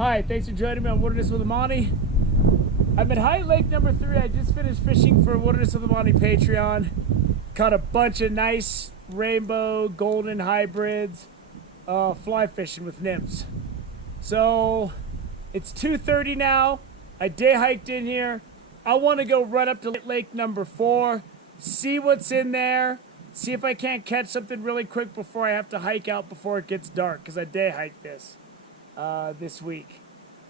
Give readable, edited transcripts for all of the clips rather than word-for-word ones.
Hi, thanks for joining me on Wilderness with Amani. I'm at Hilton Lake number 3. I just finished fishing for Wilderness with Amani Patreon. Caught a bunch of nice rainbow, golden hybrids, fly fishing with nymphs. So it's 2:30 now. I day hiked in here. I want to go run up to lake number 4, see what's in there, see if I can't catch something really quick before I have to hike out before it gets dark, because I day hiked this week.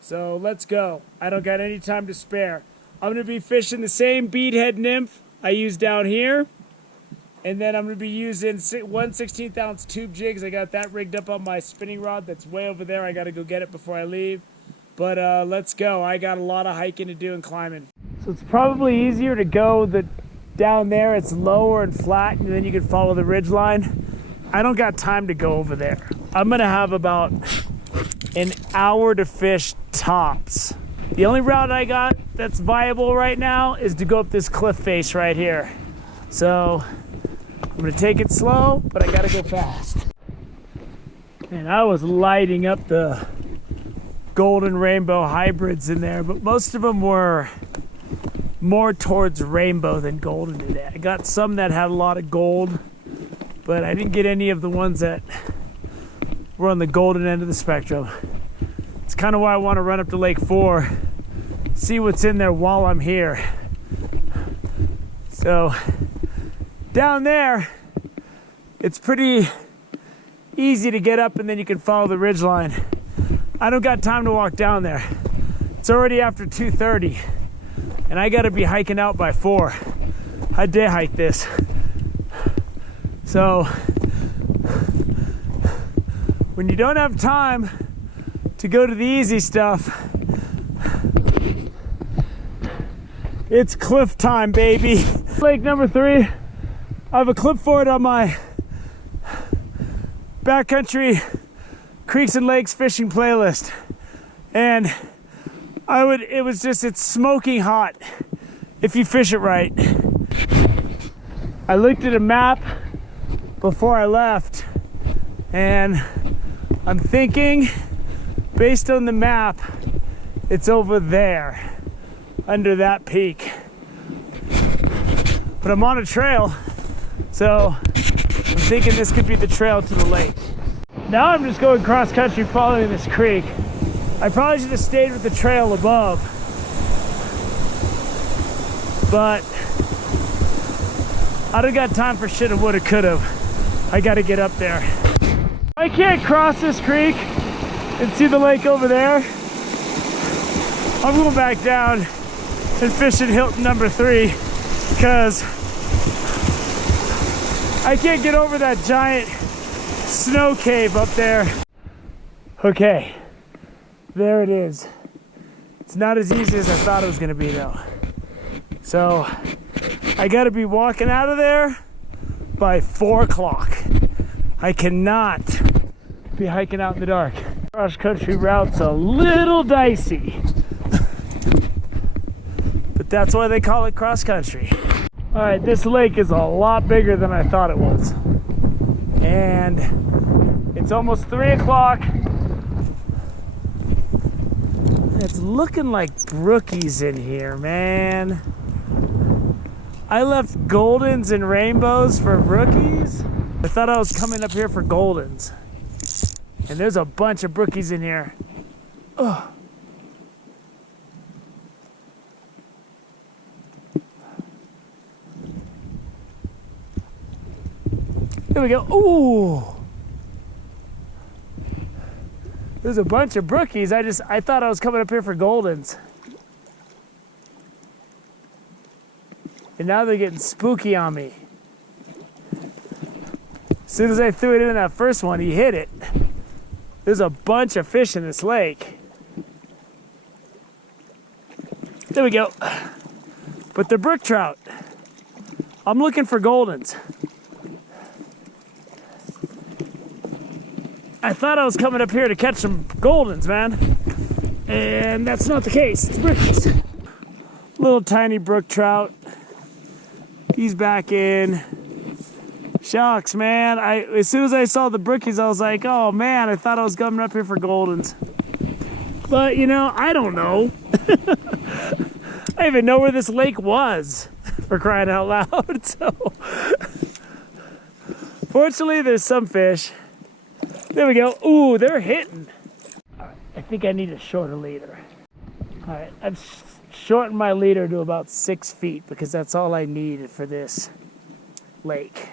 So let's go. I don't got any time to spare. I'm going to be fishing the same beadhead nymph I used down here. And then I'm going to be using 1/16 ounce tube jigs. I got that rigged up on my spinning rod that's way over there. I got to go get it before I leave. But let's go. I got a lot of hiking to do and climbing. So it's probably easier to go down there. It's lower and flat, and then you can follow the ridge line. I don't got time to go over there. I'm going to have about an hour to fish tops. The only route I got that's viable right now is to go up this cliff face right here. So I'm gonna take it slow, but I gotta go fast. And I was lighting up the golden rainbow hybrids in there, but most of them were more towards rainbow than golden today. I got some that had a lot of gold, but I didn't get any of the ones that were on the golden end of the spectrum. It's kind of why I want to run up to Lake 4, see what's in there while I'm here. So down there, it's pretty easy to get up, and then you can follow the ridge line. I don't got time to walk down there. It's already after 2:30, and I got to be hiking out by 4. I day hike this. So when you don't have time to go to the easy stuff, it's cliff time, baby. Lake number 3. I have a clip for it on my backcountry creeks and lakes fishing playlist. And it's smoking hot if you fish it right. I looked at a map before I left, and I'm thinking, based on the map, it's over there, under that peak. But I'm on a trail, so I'm thinking this could be the trail to the lake. Now I'm just going cross country following this creek. I probably should have stayed with the trail above, but I don't got time for shoulda, woulda, coulda. I gotta get up there. I can't cross this creek and see the lake over there. I'm going back down and fishing Hilton number 3 because I can't get over that giant snow cave up there. Okay, there it is. It's not as easy as I thought it was gonna be though. So I gotta be walking out of there by 4 o'clock. I cannot be hiking out in the dark. Cross country route's a little dicey, but that's why they call it cross country. All right, this lake is a lot bigger than I thought it was. And it's almost 3 o'clock. It's looking like brookies in here, man. I left goldens and rainbows for brookies. I thought I was coming up here for goldens. And there's a bunch of brookies in here. Ugh. There we go. Ooh. There's a bunch of brookies. I thought I was coming up here for goldens. And now they're getting spooky on me. As soon as I threw it in that first one, he hit it. There's a bunch of fish in this lake. There we go. But they're brook trout. I'm looking for goldens. I thought I was coming up here to catch some goldens, man. And that's not the case. It's brookies. Little tiny brook trout. He's back in. Shucks, man. As soon as I saw the brookies, I was like, oh man, I thought I was coming up here for goldens. But, you know, I don't know. I didn't even know where this lake was, for crying out loud. So, fortunately, there's some fish. There we go. Ooh, they're hitting. All right, I think I need a shorter leader. All right, I've shortened my leader to about 6 feet because that's all I need for this lake.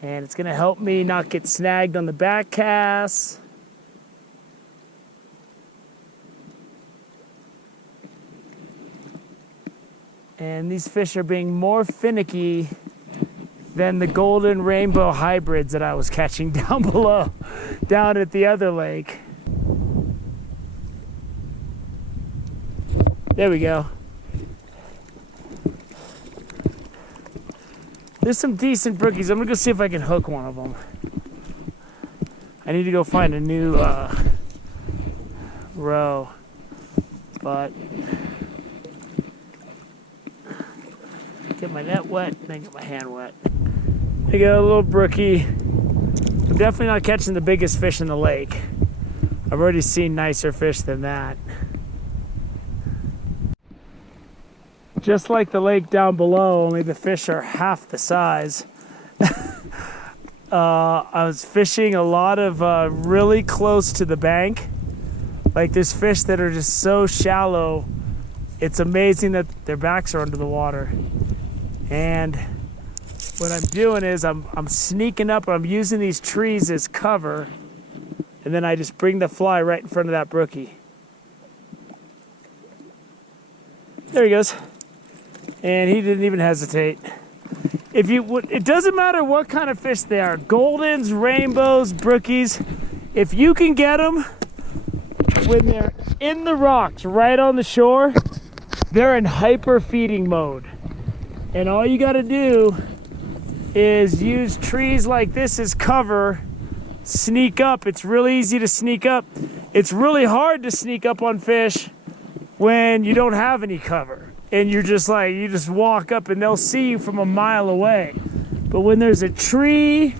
And it's gonna help me not get snagged on the back casts. And these fish are being more finicky than the golden rainbow hybrids that I was catching down below, down at the other lake. There we go. There's some decent brookies. I'm gonna go see if I can hook one of them. I need to go find a new row, but get my net wet, then get my hand wet. There you go, a little brookie. I'm definitely not catching the biggest fish in the lake. I've already seen nicer fish than that. Just like the lake down below, only the fish are half the size. I was fishing a lot of really close to the bank. Like there's fish that are just so shallow, it's amazing that their backs are under the water. And what I'm doing is I'm sneaking up, I'm using these trees as cover, and then I just bring the fly right in front of that brookie. There he goes. And he didn't even hesitate. It doesn't matter what kind of fish they are, goldens, rainbows, brookies, if you can get them when they're in the rocks right on the shore, they're in hyper feeding mode. And all you got to do is use trees like this as cover, sneak up. It's really easy to sneak up. It's really hard to sneak up on fish when you don't have any cover. And you're just like, you just walk up and they'll see you from a mile away. But when there's a tree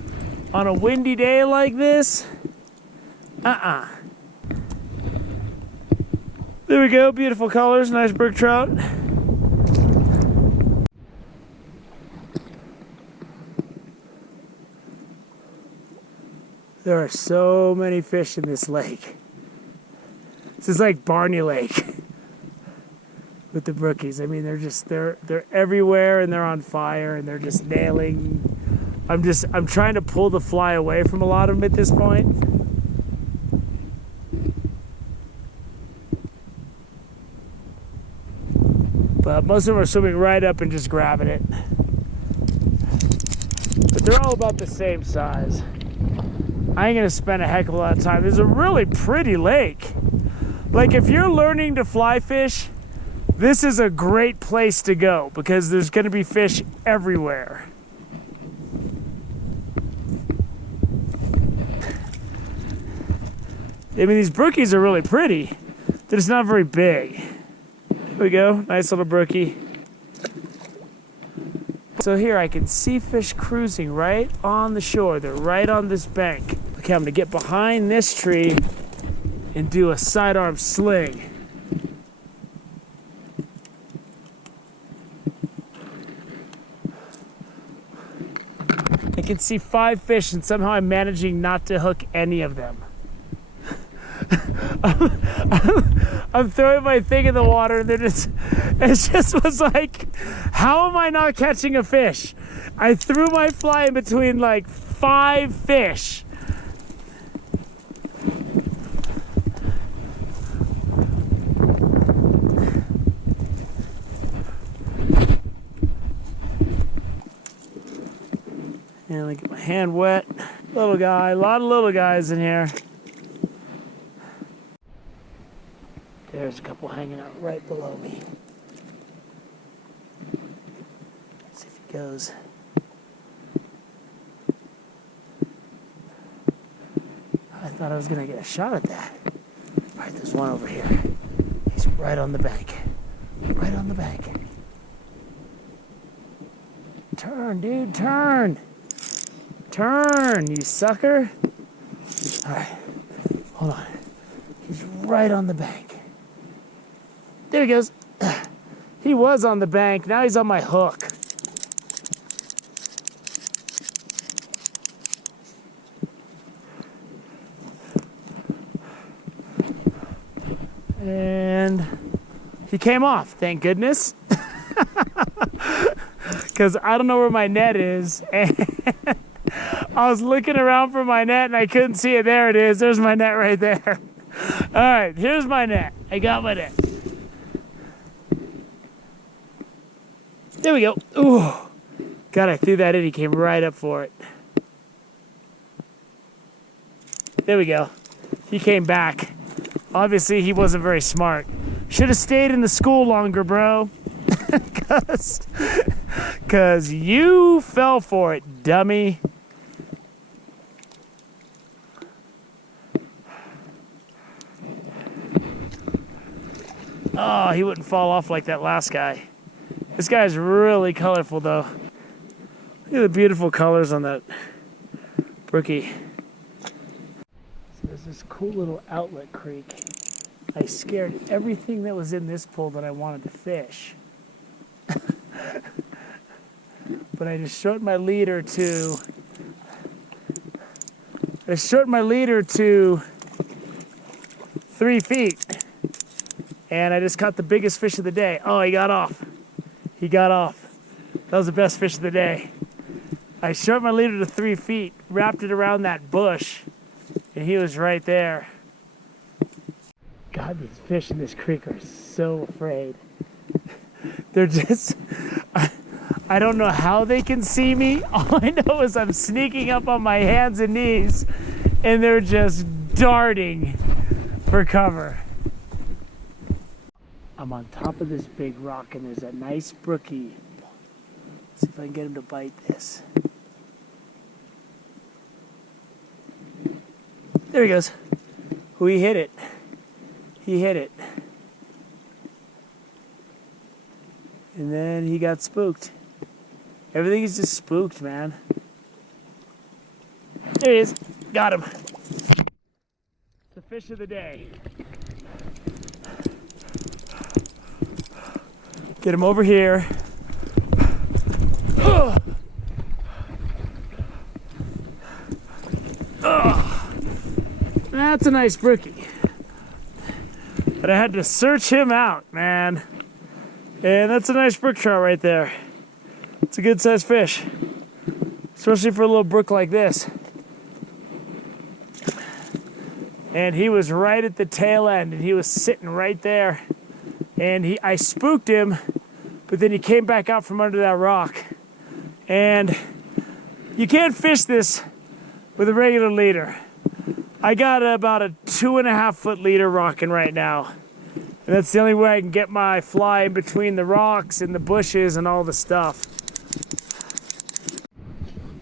on a windy day like this, There we go, beautiful colors, nice brook trout. There are so many fish in this lake. This is like Barney Lake with the brookies. I mean, they're everywhere and they're on fire and they're just nailing. I'm trying to pull the fly away from a lot of them at this point. But most of them are swimming right up and just grabbing it. But they're all about the same size. I ain't gonna spend a heck of a lot of time. There's a really pretty lake. Like if you're learning to fly fish, this is a great place to go because there's gonna be fish everywhere. I mean, these brookies are really pretty. They're just not very big. There we go, nice little brookie. So here I can see fish cruising right on the shore. They're right on this bank. Okay, I'm gonna get behind this tree and do a sidearm sling. I can see 5 fish and somehow I'm managing not to hook any of them. I'm throwing my thing in the water and it just was like, how am I not catching a fish? I threw my fly in between like 5 fish. And I get my hand wet. Little guy, a lot of little guys in here. There's a couple hanging out right below me. Let's see if he goes. I thought I was gonna get a shot at that. All right, there's one over here. He's right on the bank. Right on the bank. Turn, dude, turn. Turn, you sucker. All right, hold on. He's right on the bank. There he goes. He was on the bank. Now he's on my hook. And he came off, thank goodness. Because I don't know where my net is. And I was looking around for my net and I couldn't see it. There it is. There's my net right there. All right, here's my net. I got my net. There we go. Ooh. God, I threw that in. He came right up for it. There we go. He came back. Obviously, he wasn't very smart. Should have stayed in the school longer, bro. Because you fell for it, dummy. Oh, he wouldn't fall off like that last guy. This guy's really colorful, though. Look at the beautiful colors on that brookie. So there's this cool little outlet creek. I scared everything that was in this pool that I wanted to fish. But I just shortened my leader to... 3 feet. And I just caught the biggest fish of the day. Oh, he got off. He got off. That was the best fish of the day. I shortened my leader to 3 feet, wrapped it around that bush, and he was right there. God, these fish in this creek are so afraid. They're just... I don't know how they can see me. All I know is I'm sneaking up on my hands and knees, and they're just darting for cover. I'm on top of this big rock, and there's a nice brookie. Let's see if I can get him to bite this. There he goes. Oh, he hit it. He hit it. And then he got spooked. Everything is just spooked, man. There he is. Got him. It's the fish of the day. Get him over here. Ugh. Ugh. That's a nice brookie. But I had to search him out, man. And that's a nice brook trout right there. It's a good sized fish, especially for a little brook like this. And he was right at the tail end, and he was sitting right there. And I spooked him, but then he came back out from under that rock. And you can't fish this with a regular leader. I got about a 2.5 foot leader rocking right now. And that's the only way I can get my fly in between the rocks and the bushes and all the stuff.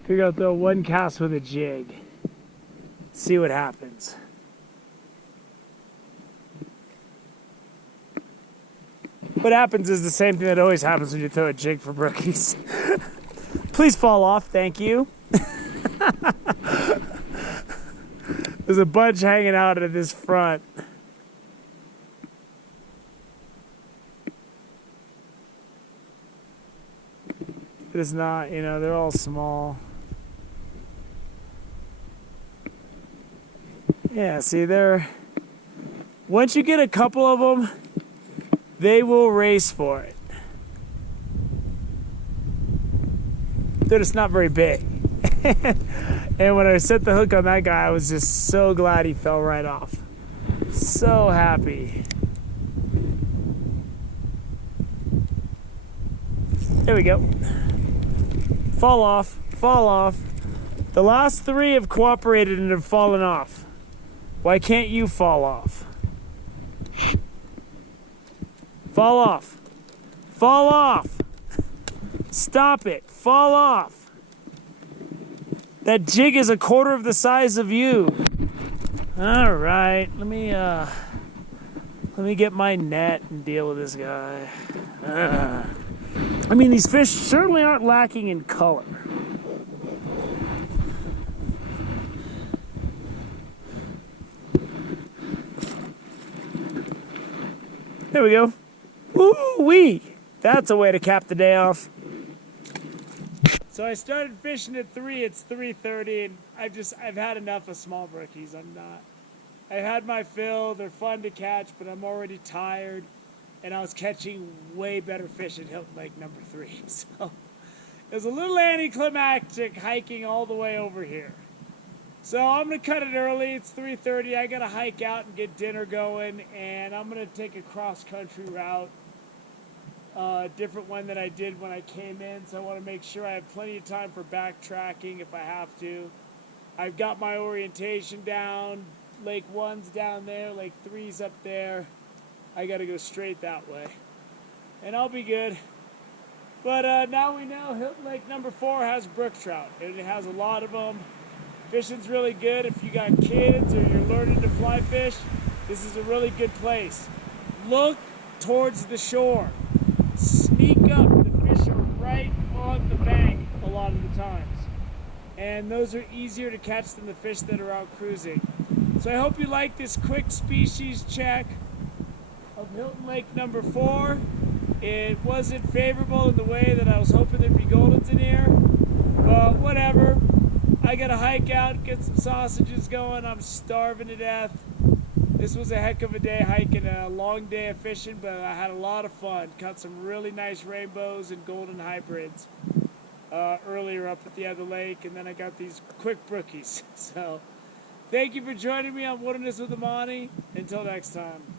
Figure out throw one cast with a jig. See what happens. What happens is the same thing that always happens when you throw a jig for brookies. Please fall off, thank you. There's a bunch hanging out at this front. It is not, you know, they're all small. Yeah, see, once you get a couple of them, they will race for it. They're just not very big. And when I set the hook on that guy, I was just so glad he fell right off. So happy. There we go. Fall off, fall off. The last 3 have cooperated and have fallen off. Why can't you fall off? Fall off. Fall off. Stop it. Fall off. That jig is 1/4 the size of you. All right. Let me get my net and deal with this guy. I mean, these fish certainly aren't lacking in color. There we go. Woo-wee! That's a way to cap the day off. So I started fishing at 3. It's 3:30, and I've had enough of small brookies. I've had my fill. They're fun to catch, but I'm already tired, and I was catching way better fish at Hilton Lake number 3. So it was a little anticlimactic hiking all the way over here. So I'm gonna cut it early. It's 3:30. I gotta hike out and get dinner going, and I'm gonna take a cross-country route. Different one than I did when I came in, so I want to make sure I have plenty of time for backtracking if I have to. I've got my orientation down. Lake 1's down there, Lake 3's up there. I got to go straight that way, and I'll be good. But now we know Hilton Lake number 4 has brook trout, and it has a lot of them. Fishing's really good if you got kids or you're learning to fly fish. This is a really good place. Look towards the shore. Sneak up. The fish are right on the bank a lot of the times. And those are easier to catch than the fish that are out cruising. So I hope you like this quick species check of Hilton Lake number 4. It wasn't favorable in the way that I was hoping there'd be goldens in here. But whatever. I gotta hike out, get some sausages going. I'm starving to death. This was a heck of a day hiking, a long day of fishing, but I had a lot of fun. Caught some really nice rainbows and golden hybrids earlier up at the other lake, and then I got these quick brookies. So thank you for joining me on Wilderness with Amani. Until next time.